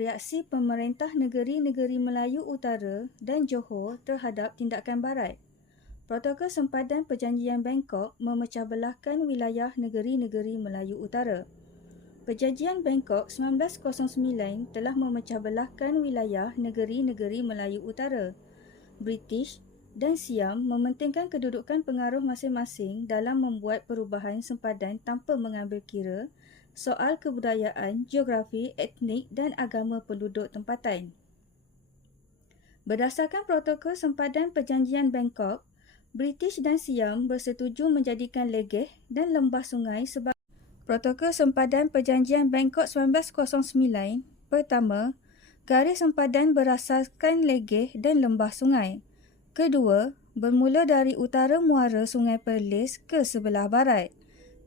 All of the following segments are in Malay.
reaksi pemerintah negeri-negeri Melayu Utara dan Johor terhadap tindakan barat. Protokol sempadan perjanjian Bangkok memecah belahkan wilayah negeri-negeri Melayu Utara. Perjanjian Bangkok 1909 telah memecah belahkan wilayah negeri-negeri Melayu Utara. British dan Siam mementingkan kedudukan pengaruh masing-masing dalam membuat perubahan sempadan tanpa mengambil kira soal kebudayaan, geografi, etnik dan agama penduduk tempatan. Berdasarkan protokol sempadan perjanjian Bangkok, British dan Siam bersetuju menjadikan Legeh dan lembah sungai sebagai Protokol sempadan perjanjian Bangkok 1909 Pertama, garis sempadan berasaskan Legeh dan lembah sungai. Kedua, bermula dari utara muara Sungai Perlis ke sebelah barat.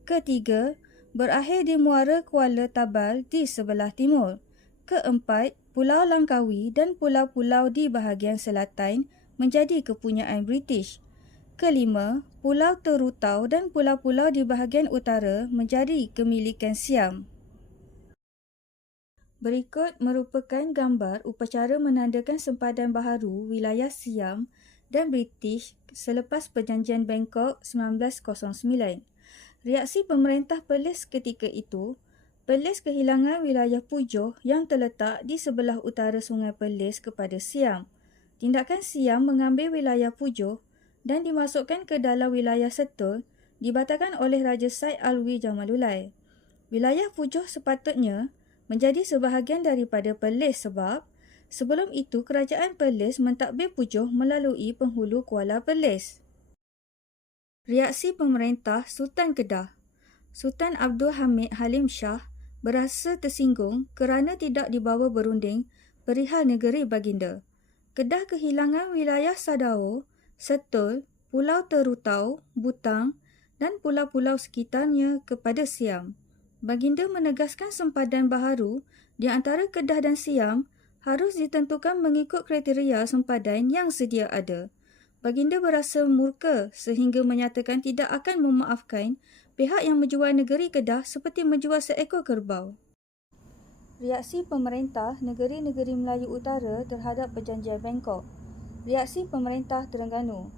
Ketiga, berakhir di Muara Kuala Tabal di sebelah timur. Keempat, Pulau Langkawi dan pulau-pulau di bahagian selatan menjadi kepunyaan British. Kelima, Pulau Terutau dan pulau-pulau di bahagian utara menjadi kemilikan Siam. Berikut merupakan gambar upacara menandakan sempadan baharu wilayah Siam dan British selepas perjanjian Bangkok 1909. Reaksi pemerintah Perlis ketika itu, Perlis kehilangan wilayah Pujoh yang terletak di sebelah utara Sungai Perlis kepada Siam. Tindakan Siam mengambil wilayah Pujoh dan dimasukkan ke dalam wilayah Setul dibatalkan oleh Raja Said Alwi Jamalulai. Wilayah Pujoh sepatutnya menjadi sebahagian daripada Perlis sebab sebelum itu kerajaan Perlis mentadbir Pujoh melalui penghulu Kuala Perlis. Reaksi pemerintah Sultan Kedah Sultan Abdul Hamid Halim Shah berasa tersinggung kerana tidak dibawa berunding perihal negeri baginda. Kedah kehilangan wilayah Sadao, Setul, Pulau Terutau, Butang dan pulau-pulau sekitarnya kepada Siam. Baginda menegaskan sempadan baharu di antara Kedah dan Siam harus ditentukan mengikut kriteria sempadan yang sedia ada. Baginda berasa murka sehingga menyatakan tidak akan memaafkan pihak yang menjual negeri Kedah seperti menjual seekor kerbau. Reaksi pemerintah negeri-negeri Melayu Utara terhadap perjanjian Bangkok. Reaksi pemerintah Terengganu.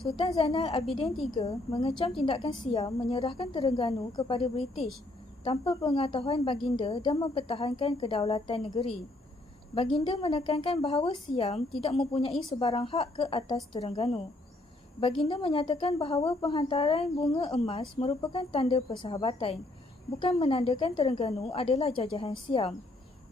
Sultan Zainal Abidin III mengecam tindakan Siam menyerahkan Terengganu kepada British tanpa pengetahuan baginda dan mempertahankan kedaulatan negeri. Baginda menekankan bahawa Siam tidak mempunyai sebarang hak ke atas Terengganu. Baginda menyatakan bahawa penghantaran bunga emas merupakan tanda persahabatan, bukan menandakan Terengganu adalah jajahan Siam.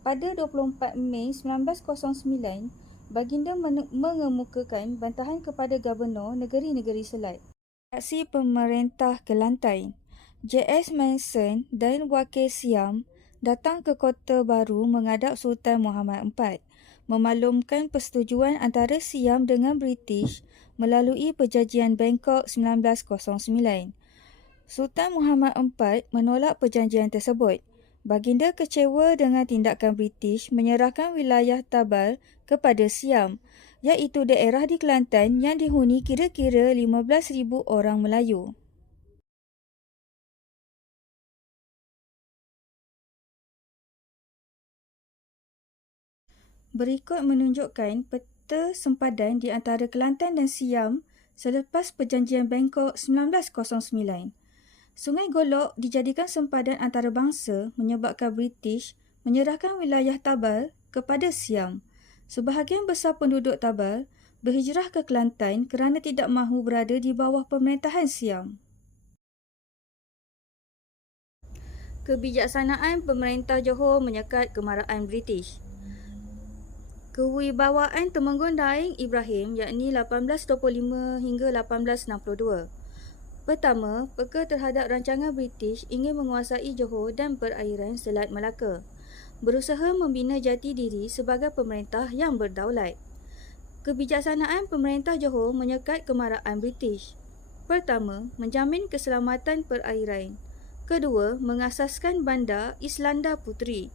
Pada 24 Mei 1909, Baginda mengemukakan bantahan kepada Gubernur Negeri-Negeri Selat. Aksi pemerintah Kelantan J.S. Manson dan Wakil Siam datang ke Kota Baru menghadap Sultan Muhammad IV, memaklumkan persetujuan antara Siam dengan British melalui Perjanjian Bangkok 1909. Sultan Muhammad IV menolak perjanjian tersebut. Baginda kecewa dengan tindakan British menyerahkan wilayah Tabal kepada Siam, iaitu daerah di Kelantan yang dihuni kira-kira 15,000 orang Melayu. Berikut menunjukkan peta sempadan di antara Kelantan dan Siam selepas perjanjian Bangkok 1909. Sungai Golok dijadikan sempadan antarabangsa menyebabkan British menyerahkan wilayah Tabal kepada Siam. Sebahagian besar penduduk Tabal berhijrah ke Kelantan kerana tidak mahu berada di bawah pemerintahan Siam. Kebijaksanaan pemerintah Johor menyekat kemarahan British. Kewibawaan Temenggung Daing Ibrahim yakni 1825 hingga 1862. Pertama, peka terhadap rancangan British ingin menguasai Johor dan perairan Selat Melaka. Berusaha membina jati diri sebagai pemerintah yang berdaulat. Kebijaksanaan pemerintah Johor menyekat kemarahan British. Pertama, menjamin keselamatan perairan. Kedua, mengasaskan bandar Islanda Puteri.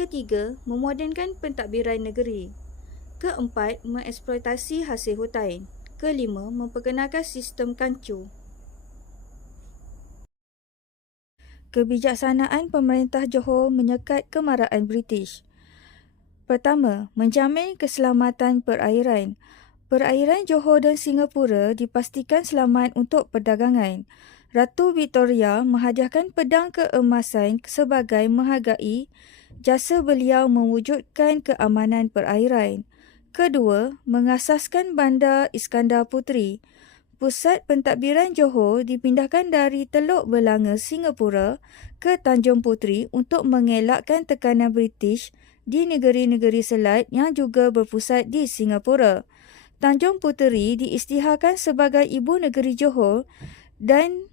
Ketiga, memodenkan pentadbiran negeri. Keempat, mengeksploitasi hasil hutan. Kelima, memperkenalkan sistem kancu. Kebijaksanaan pemerintah Johor menyekat kemarahan British. Pertama, menjamin keselamatan perairan. Perairan Johor dan Singapura dipastikan selamat untuk perdagangan. Ratu Victoria menghadiahkan pedang keemasan sebagai menghargai jasa beliau mewujudkan keamanan perairan. Kedua, mengasaskan Bandar Iskandar Puteri. Pusat pentadbiran Johor dipindahkan dari Teluk Belanga, Singapura ke Tanjung Puteri untuk mengelakkan tekanan British di negeri-negeri selat yang juga berpusat di Singapura. Tanjung Puteri diisytiharkan sebagai ibu negeri Johor dan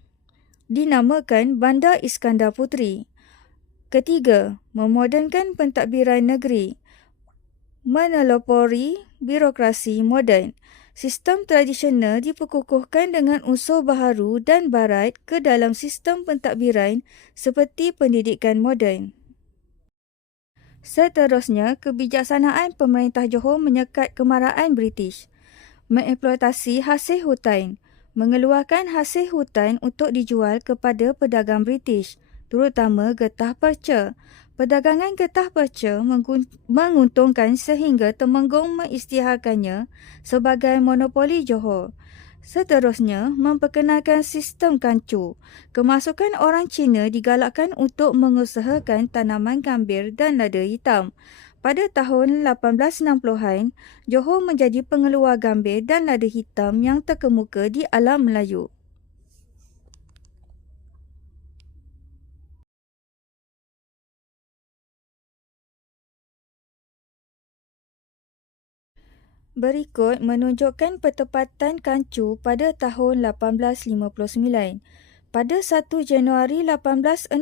dinamakan Bandar Iskandar Puteri. Ketiga, memodernkan pentadbiran negeri. Menelopori birokrasi moden. Sistem tradisional diperkukuhkan dengan unsur baharu dan barat ke dalam sistem pentadbiran seperti pendidikan moden. Seterusnya, kebijaksanaan pemerintah Johor menyekat kemarahan British. Mengeksploitasi hasil hutan mengeluarkan hasil hutan untuk dijual kepada pedagang British, terutama getah perca. Perdagangan getah perca menguntungkan sehingga Temenggung mengisytiharkannya sebagai monopoli Johor. Seterusnya, memperkenalkan sistem kancu. Kemasukan orang Cina digalakkan untuk mengusahakan tanaman gambir dan lada hitam. Pada tahun 1860-an, Johor menjadi pengeluar gambir dan lada hitam yang terkemuka di alam Melayu. Berikut menunjukkan pertepatan kancu pada tahun 1859. Pada 1 Januari 1866,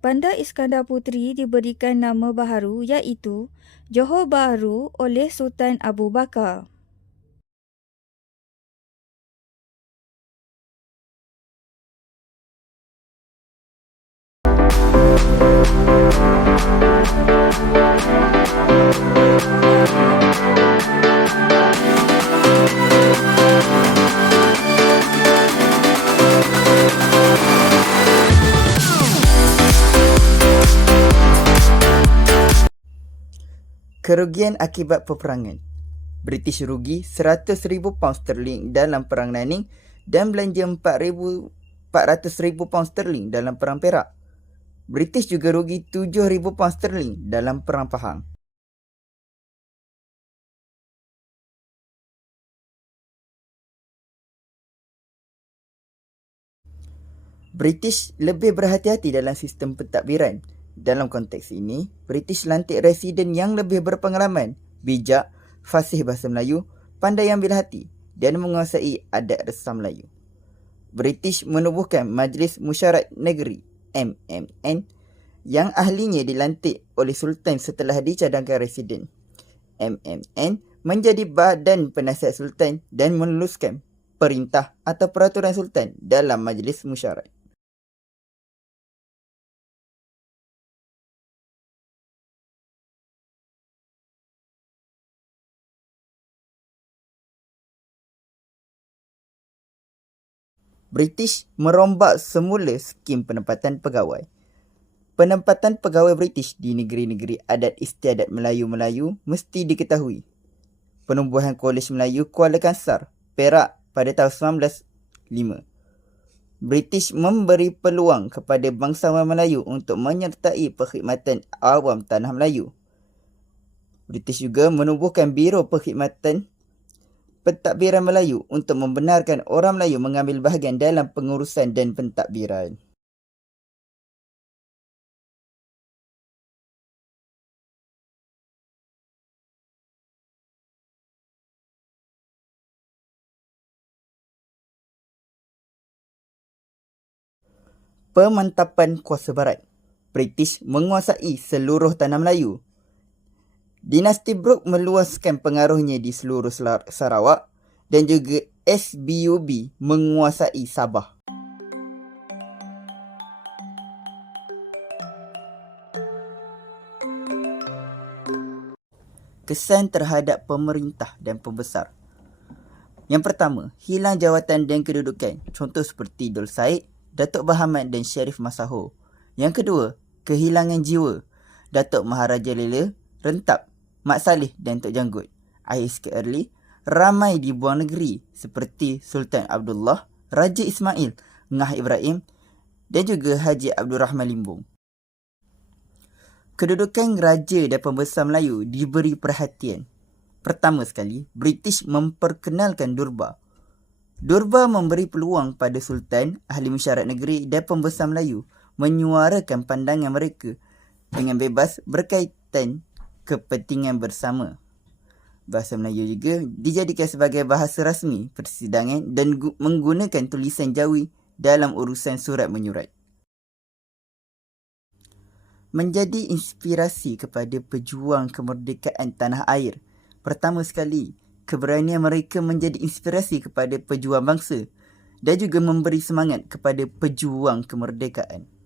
Bandar Iskandar Puteri diberikan nama baharu iaitu Johor Bahru oleh Sultan Abu Bakar. Kerugian akibat peperangan British rugi 100,000 pound sterling dalam Perang Nanning dan belanja 4,000 400,000 pound sterling dalam Perang Perak. British juga rugi 7,000 pound sterling dalam Perang Pahang. British lebih berhati-hati dalam sistem pentadbiran dalam konteks ini, British lantik residen yang lebih berpengalaman, bijak, fasih bahasa Melayu, pandai ambil hati dan menguasai adat resam Melayu. British menubuhkan Majlis Musyarat Negeri MMN yang ahlinya dilantik oleh Sultan setelah dicadangkan residen. MMN menjadi badan penasihat Sultan dan menuluskan perintah atau peraturan Sultan dalam Majlis Musyarat. British merombak semula skim penempatan pegawai. Penempatan pegawai British di negeri-negeri adat istiadat Melayu-Melayu mesti diketahui. Penubuhan Kolej Melayu Kuala Kansar, Perak pada tahun 1905. British memberi peluang kepada bangsawan Melayu untuk menyertai perkhidmatan awam tanah Melayu. British juga menubuhkan Biro Perkhidmatan pentadbiran Melayu untuk membenarkan orang Melayu mengambil bahagian dalam pengurusan dan pentadbiran. Pemantapan kuasa barat British menguasai seluruh tanah Melayu Dinasti Brooke meluaskan pengaruhnya di seluruh Sarawak dan juga SBUB menguasai Sabah. Kesan terhadap pemerintah dan pembesar Yang pertama, hilang jawatan dan kedudukan. Contoh seperti Dul Said, Datuk Bahamat dan Syarif Masaho. Yang kedua, kehilangan jiwa. Datuk Maharaja Lela, Rentap, Mak Saleh dan Tok Janggut. Akhir sikit early, ramai dibuang negeri seperti Sultan Abdullah, Raja Ismail, Ngah Ibrahim dan juga Haji Abdul Rahman Limbung. Kedudukan Raja dan Pembesar Melayu diberi perhatian. Pertama sekali, British memperkenalkan Durba. Durba memberi peluang pada Sultan, Ahli Mesyuarat Negeri dan Pembesar Melayu menyuarakan pandangan mereka dengan bebas berkaitan kepentingan bersama. Bahasa Melayu juga dijadikan sebagai bahasa rasmi persidangan dan menggunakan tulisan Jawi dalam urusan surat menyurat. Menjadi inspirasi kepada pejuang kemerdekaan tanah air. Pertama sekali, keberanian mereka menjadi inspirasi kepada pejuang bangsa dan juga memberi semangat kepada pejuang kemerdekaan.